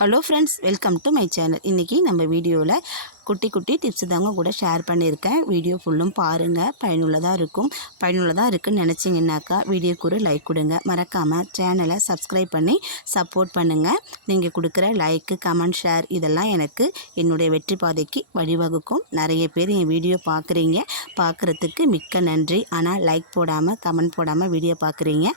Hello friends, welcome to my channel. இன்றைக்கி நம்ம வீடியோவில் குட்டி குட்டி டிப்ஸ் தாங்க கூட ஷேர் பண்ணியிருக்கேன். வீடியோ ஃபுல்லும் பாருங்கள், பயனுள்ளதாக இருக்குன்னு நினச்சிங்கன்னாக்கா வீடியோக்கு ஒரு லைக் கொடுங்க. மறக்காமல் சேனலை சப்ஸ்கிரைப் பண்ணி சப்போர்ட் பண்ணுங்கள். நீங்கள் கொடுக்குற லைக்கு, கமெண்ட், ஷேர் இதெல்லாம் எனக்கு என்னுடைய வெற்றி பாதைக்கு வழிவகுக்கும். நிறைய பேர் என் வீடியோ பார்க்குறதுக்கு மிக்க நன்றி. ஆனால் லைக் போடாமல், கமெண்ட் போடாமல் வீடியோ பார்க்குறீங்க.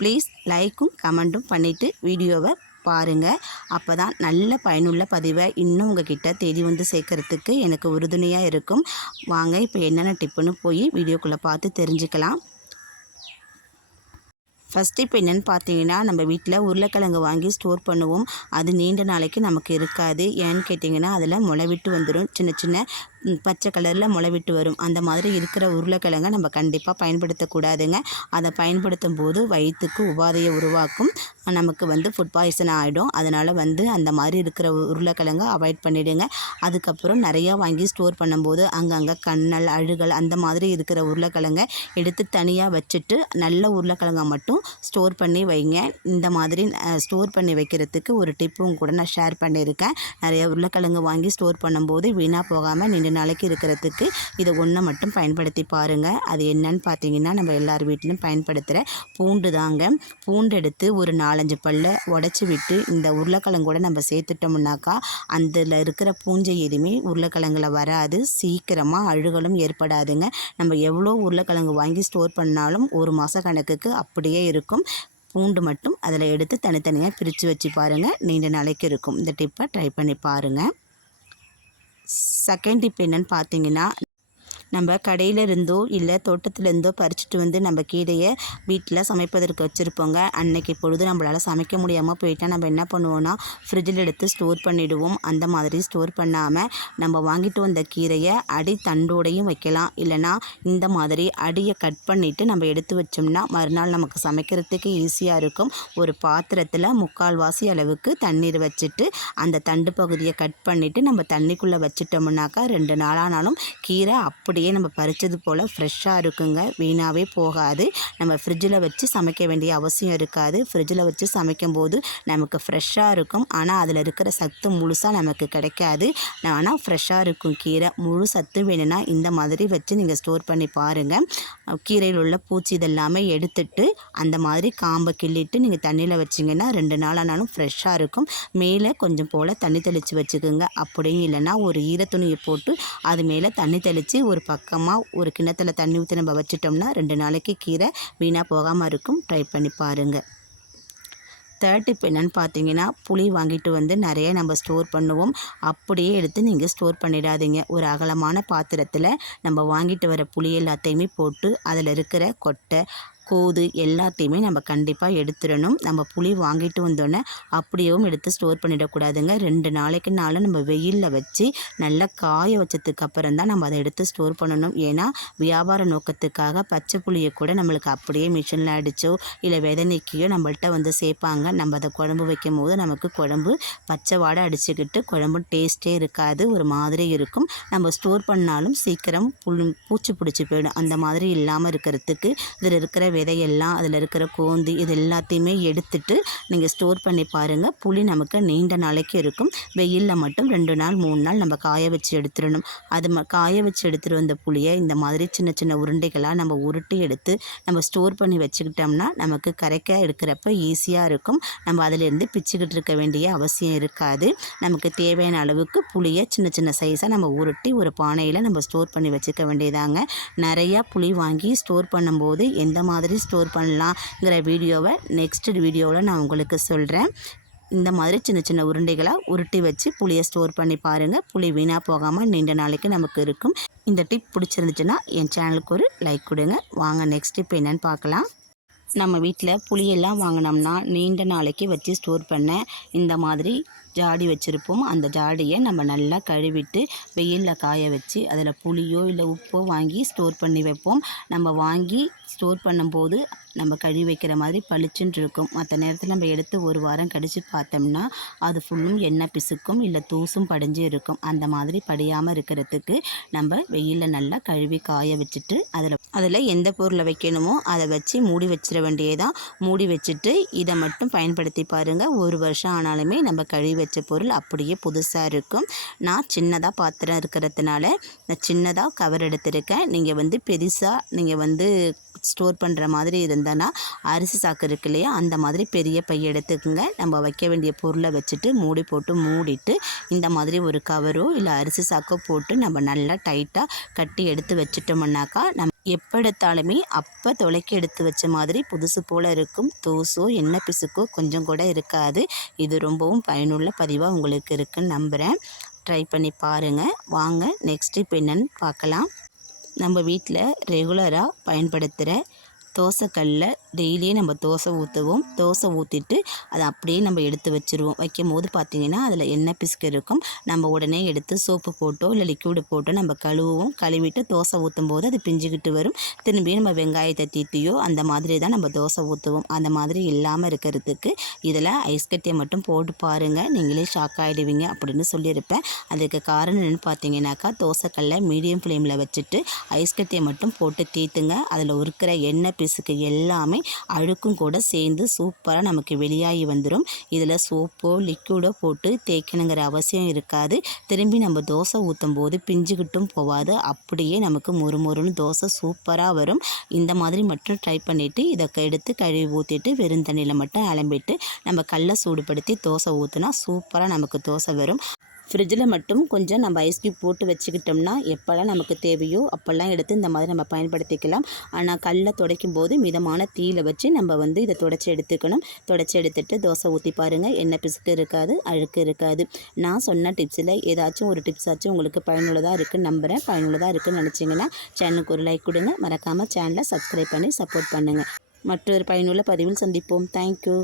ப்ளீஸ் லைக்கும் கமெண்ட்டும் பண்ணிவிட்டு வீடியோவை பாருங்கள். அப்போ தான் நல்ல பயனுள்ள பதிவை இன்னும் உங்ககிட்ட தேடி வந்து சேர்க்கறதுக்கு எனக்கு உறுதுணையாக இருக்கும். வாங்க இப்போ என்னென்ன டிப்புன்னு போய் வீடியோக்குள்ளே பார்த்து தெரிஞ்சுக்கலாம். ஃபஸ்ட்டு இப்போ என்னென்னு பார்த்தீங்கன்னா, நம்ம வீட்டில் உருளைக்கிழங்கு வாங்கி ஸ்டோர் பண்ணுவோம். அது நீண்ட நாளைக்கு நமக்கு இருக்காது. ஏன்னு கேட்டிங்கன்னா, அதில் முளை விட்டு வந்துடும். சின்ன சின்ன பச்சை கலரில் முளை விட்டு வரும். அந்த மாதிரி இருக்கிற உருளைக்கிழங்கை நம்ம கண்டிப்பாக பயன்படுத்தக்கூடாதுங்க. அதை பயன்படுத்தும் போது வயிற்றுக்கு உபாதையை உருவாக்கும். நமக்கு ஃபுட் பாய்சன் ஆகிடும். அதனால் அந்த மாதிரி இருக்கிற உருளைக்கிழங்கை அவாய்ட் பண்ணிவிடுங்க. அதுக்கப்புறம் நிறையா வாங்கி ஸ்டோர் பண்ணும்போது அங்கங்கே கண்ணல், அழுகல் அந்த மாதிரி இருக்கிற உருளைக்கிழங்கை எடுத்து தனியாக வச்சுட்டு நல்ல உருளைக்கிழங்கை மட்டும் ஸ்டோர் பண்ணி வைங்க. இந்த மாதிரி ஸ்டோர் பண்ணி வைக்கிறதுக்கு ஒரு டிப்பும் கூட நான் ஷேர் பண்ணியிருக்கேன். நிறைய உருளைக்கிழங்கு வாங்கி ஸ்டோர் பண்ணும்போது வீணாக போகாமல் நீண்ட நாளைக்கு இருக்கிறதுக்கு இதை ஒன்றை மட்டும் பயன்படுத்தி பாருங்கள். அது என்னன்னு பார்த்தீங்கன்னா, நம்ம எல்லார் வீட்டிலும் பயன்படுத்துகிற பூண்டு தாங்க. பூண்டு எடுத்து ஒரு 4-5 பல்லை உடச்சி விட்டு இந்த உருளைக்கிழங்கோட நம்ம சேர்த்துட்டோம்னாக்கா அதில் இருக்கிற பூஞ்சை எதுவுமே உருளைக்கிழங்குல வராது. சீக்கிரமாக அழுகலும் ஏற்படாதுங்க. நம்ம எவ்வளோ உருளைக்கிழங்கு வாங்கி ஸ்டோர் பண்ணாலும் 1 மாத கணக்குக்கு அப்படியே இருக்கும். பூண்டு மட்டும் அதில் எடுத்து தனித்தனியாக பிரித்து வச்சு பாருங்கள், நீண்ட நாளைக்கு இருக்கும். இந்த டிப்பை ட்ரை பண்ணி பாருங்கள். செகண்ட் டிப் என்னென்னு பார்த்தீங்கன்னா, நம்ம கடையிலிருந்தோ இல்லை தோட்டத்திலேருந்தோ பறிச்சுட்டு வந்து நம்ம கீரையை வீட்டில் சமைப்பதற்கு வச்சுருப்போங்க. அன்னைக்கு பொழுது நம்மளால் சமைக்க முடியாமல் போயிட்டால் நம்ம என்ன பண்ணுவோன்னா, ஃப்ரிட்ஜில் எடுத்து ஸ்டோர் பண்ணிவிடுவோம். அந்த மாதிரி ஸ்டோர் பண்ணாமல் நம்ம வாங்கிட்டு வந்த கீரையை அடி தண்டோடையும் வைக்கலாம். இல்லைனா இந்த மாதிரி அடியை கட் பண்ணிவிட்டு நம்ம எடுத்து வச்சோம்னா மறுநாள் நமக்கு சமைக்கிறதுக்கு ஈஸியாக இருக்கும். ஒரு பாத்திரத்தில் 3/4 அளவுக்கு தண்ணீர் வச்சுட்டு அந்த தண்டு பகுதியை கட் பண்ணிவிட்டு நம்ம தண்ணிக்குள்ளே வச்சிட்டோம்னாக்கா 2 நாளானாலும் கீரை அப்படி நம்ம பறிச்சது போல் ஃப்ரெஷ்ஷாக இருக்குங்க. வீணாகவே போகாது. நம்ம ஃப்ரிட்ஜில் வச்சு சமைக்க வேண்டிய அவசியம் இருக்காது. ஃப்ரிட்ஜில் வச்சு சமைக்கும் போது நமக்கு ஃப்ரெஷ்ஷாக இருக்கும். ஆனால் அதில் இருக்கிற சத்து முழுசாக நமக்கு கிடைக்காது. ஆனால் ஃப்ரெஷ்ஷாக இருக்கும் கீரை. முழு சத்து வேணும்னா இந்த மாதிரி வச்சு நீங்கள் ஸ்டோர் பண்ணி பாருங்கள். கீரையில் உள்ள பூச்சி இதெல்லாமே எடுத்துட்டு அந்த மாதிரி காம்பை கிள்ளிட்டு நீங்கள் தண்ணியில் வச்சிங்கன்னா 2 நாளானாலும் ஃப்ரெஷ்ஷாக இருக்கும். மேலே கொஞ்சம் போல் தண்ணி தெளித்து வச்சுக்கோங்க. அப்படியும் இல்லைன்னா ஒரு ஈரத்துணியை போட்டு அது மேலே தண்ணி தெளித்து ஒரு பக்கமாக ஒரு கிண்ணத்தில் தண்ணி ஊற்றி நம்ம வச்சிட்டோம்னா 2 நாளைக்கு கீரை வீணாக போகாமல் இருக்கும். ட்ரை பண்ணி பாருங்கள். தேர்ட் டிப் என்னென்னு பார்த்தீங்கன்னா, புளி வாங்கிட்டு வந்து நிறைய நம்ம ஸ்டோர் பண்ணுவோம். அப்படியே எடுத்து நீங்கள் ஸ்டோர் பண்ணிடாதீங்க. ஒரு அகலமான பாத்திரத்தில் நம்ம வாங்கிட்டு வர புளி எல்லாத்தையுமே போட்டு அதில் இருக்கிற கொட்டை, கோது எல்லாத்தையுமே நம்ம கண்டிப்பாக எடுத்துடணும். நம்ம புளி வாங்கிட்டு வந்தோடனே அப்படியேவும் எடுத்து ஸ்டோர் பண்ணிடக்கூடாதுங்க. 2 நாளைக்குனாலும் நம்ம வெயிலில் வச்சு நல்லா காய வச்சதுக்கு அப்புறம் தான் நம்ம அதை எடுத்து ஸ்டோர் பண்ணணும். ஏன்னா வியாபார நோக்கத்துக்காக பச்சை புளியை கூட நம்மளுக்கு அப்படியே மிஷினில் அடித்தோ இல்லை விதை நீக்கியோ நம்மள்கிட்ட சேர்ப்பாங்க. நம்ம அதை குழம்பு வைக்கும் போது நமக்கு குழம்பு பச்சை வாடை அடிச்சுக்கிட்டு குழம்பு டேஸ்ட்டே இருக்காது, ஒரு மாதிரி இருக்கும். நம்ம ஸ்டோர் பண்ணாலும் சீக்கிரம் பூச்சி பிடிச்சி போயிடும். அந்த மாதிரி இல்லாமல் இருக்கிறதுக்கு இதில் இருக்கிற விதையெல்லாம், அதில் இருக்கிற கோந்து இது எல்லாத்தையுமே எடுத்துட்டு நீங்கள் ஸ்டோர் பண்ணி பாருங்கள். புளி நமக்கு நீண்ட நாளைக்கு இருக்கும். வெயிலில் மட்டும் 2 நாள் 3 நாள் நம்ம காய வச்சு எடுத்துடணும். அது காய வச்சு எடுத்துகிட்டு வந்த புளியை இந்த மாதிரி சின்ன சின்ன உருண்டைகளாக நம்ம உருட்டி எடுத்து நம்ம ஸ்டோர் பண்ணி வச்சுக்கிட்டோம்னா நமக்கு கரைக்க எடுக்கிறப்ப ஈஸியாக இருக்கும். நம்ம அதிலேருந்து பிச்சுக்கிட்டு இருக்க வேண்டிய அவசியம் இருக்காது. நமக்கு தேவையான அளவுக்கு புளியை சின்ன சின்ன சைஸாக நம்ம உருட்டி ஒரு பானையில் நம்ம ஸ்டோர் பண்ணி வச்சுக்க வேண்டியதாங்க. நிறையா புளி வாங்கி ஸ்டோர் பண்ணும்போது எந்த மாதிரி ஸ்டோர் பண்ணலாங்கிற வீடியோவை நெக்ஸ்ட் வீடியோவில் நான் உங்களுக்கு சொல்கிறேன். இந்த மாதிரி சின்ன சின்ன உருண்டைகளாக உருட்டி வச்சு புளியை ஸ்டோர் பண்ணி பாருங்கள். புளி வீணாக போகாமல் நீண்ட நாளைக்கு நமக்கு இருக்கும். இந்த டிப் பிடிச்சிருந்துச்சுன்னா என் சேனலுக்கு ஒரு லைக் கொடுங்க. வாங்க நெக்ஸ்ட் டிப் என்னென்னு பார்க்கலாம். நம்ம வீட்டில் புளியெல்லாம் வாங்கினோம்னா நீண்ட நாளைக்கு வச்சு ஸ்டோர் பண்ண இந்த மாதிரி ஜாடி வச்சுருப்போம். அந்த ஜாடியை நம்ம நல்லா கழுவிட்டு வெயிலில் காய வச்சு அதில் புளியோ இல்லை உப்போ வாங்கி ஸ்டோர் பண்ணி வைப்போம். நம்ம வாங்கி ஸ்டோர் பண்ணும்போது நம்ம கழுவி வைக்கிற மாதிரி பளிச்சுன்னு இருக்கும். மற்ற நேரத்தில் நம்ம எடுத்து ஒரு வாரம் கழித்து பார்த்தோம்னா அது ஃபுல்லும் எண்ணெய் பிசுக்கும் இல்லை தூசும் படிஞ்சு இருக்கும். அந்த மாதிரி படியாமல் இருக்கிறதுக்கு நம்ம வெயிலில் நல்லா கழுவி காய வச்சுட்டு அதில் எந்த பொருளை வைக்கணுமோ அதை வச்சு மூடி வச்சிட வேண்டியதான். மூடி வச்சுட்டு இதை மட்டும் பயன்படுத்தி பாருங்கள். ஒரு வருஷம் ஆனாலுமே நம்ம கழுவி வச்ச பொருள் அப்படியே புதுசாக இருக்கும். நான் சின்னதாக பாத்திரம் இருக்கிறதுனால நான் சின்னதாக கவர் எடுத்திருக்கேன். நீங்கள் பெருசாக ஸ்டோர் பண்ணுற மாதிரி இருந்தனா அரிசி சாக்கு இருக்கு இல்லையா, அந்த மாதிரி பெரிய பை எடுத்துக்கோங்க. நம்ம வைக்க வேண்டிய பொருளை வச்சுட்டு மூடி போட்டு மூடிட்டு இந்த மாதிரி ஒரு கவரோ இல்லை அரிசி சாக்கோ போட்டு நம்ம நல்லா டைட்டாக கட்டி எடுத்து வச்சுட்டோம்னாக்கா நம்ம எப்போ எடுத்தாலுமே அப்போ துளைக்கி எடுத்து வச்ச மாதிரி புதுசு போல் இருக்கும். தூசோ எண்ணெய் பிசுக்கோ கொஞ்சம் கூட இருக்காது. இது ரொம்பவும் பயனுள்ள பதிவாக உங்களுக்கு இருக்குன்னு நம்புகிறேன். ட்ரை பண்ணி பாருங்கள். வாங்க நெக்ஸ்ட் இப்போ என்னென்னு பார்க்கலாம். நம்ம வீட்டில் ரெகுலராக பயன்படுத்துகிற தோசைக்கல்லில் டெய்லியும் நம்ம தோசை ஊற்றுவோம். தோசை ஊற்றிட்டு அதை அப்படியே நம்ம எடுத்து வச்சுருவோம். வைக்கும் போது பார்த்திங்கன்னா அதில் எண்ணெய் பிசுக்கு இருக்கும். நம்ம உடனே எடுத்து சோப்பு போட்டோ இல்லை லிக்விடு போட்டோ நம்ம கழுவுவோம். கழுவிட்டு தோசை ஊற்றும் போது அது பிஞ்சுக்கிட்டு வரும். திரும்பி நம்ம வெங்காயத்தை தீத்தியோ அந்த மாதிரி தான் நம்ம தோசை ஊற்றுவோம். அந்த மாதிரி இல்லாமல் இருக்கிறதுக்கு இதில் ஐஸ் கட்டியை மட்டும் போட்டு பாருங்கள். நீங்களே ஷாக் ஆகிடுவீங்க அப்படின்னு சொல்லியிருப்பேன். அதுக்கு காரணம் என்னென்னு பார்த்தீங்கன்னாக்கா, தோசைக்கல்லை மீடியம் ஃப்ளேமில் வச்சுட்டு ஐஸ் கட்டியை மட்டும் போட்டு தீத்துங்க. அதில் இருக்கிற எண்ணெய் பிசுக்கு எல்லாமே அழுக்கும் கூட சேர்ந்து சூப்பராக நமக்கு வெளியாகி வந்துடும். இதில் சோப்போ லிக்விடோ போட்டு தேய்க்கணுங்கிற அவசியம் இருக்காது. திரும்பி நம்ம தோசை ஊற்றும் போது பிஞ்சுக்கிட்டும் போகாது. அப்படியே நமக்கு மொறுமொறுன்னு தோசை சூப்பராக வரும். இந்த மாதிரி மட்டும் ட்ரை பண்ணிவிட்டு இதை எடுத்து கழுவி ஊற்றிட்டு வெறும் தண்ணியில் மட்டும் அலம்பிட்டு நம்ம கல்லை சூடுபடுத்தி தோசை ஊற்றினா சூப்பராக நமக்கு தோசை வரும். ஃப்ரிட்ஜில் மட்டும் கொஞ்சம் நம்ம ஐஸ் கியூப் போட்டு வச்சுக்கிட்டோம்னா எப்போல்லாம் நமக்கு தேவையோ அப்போல்லாம் எடுத்து இந்த மாதிரி நம்ம பயன்படுத்திக்கலாம். ஆனால் கல்லை துடைக்கும் போது மிதமான தீயில் வச்சு நம்ம இதை துடைச்சி எடுத்துக்கணும். துடைச்சி எடுத்துகிட்டு தோசை ஊற்றி பாருங்கள். எண்ணெய் பிசுக்கு இருக்காது, அழுக்கு இருக்காது. நான் சொன்ன டிப்ஸில் ஏதாச்சும் ஒரு டிப்ஸாச்சும் உங்களுக்கு பயனுள்ளதாக இருக்குன்னு நம்புகிறேன். பயனுள்ளதாக இருக்குன்னு நினச்சிங்கன்னா சேனலுக்கு ஒரு லைக் கொடுங்க. மறக்காமல் சேனலை சப்ஸ்கிரைப் பண்ணி சப்போர்ட் பண்ணுங்கள். மற்றொரு பயனுள்ள பதிவில் சந்திப்போம். தேங்க்யூ.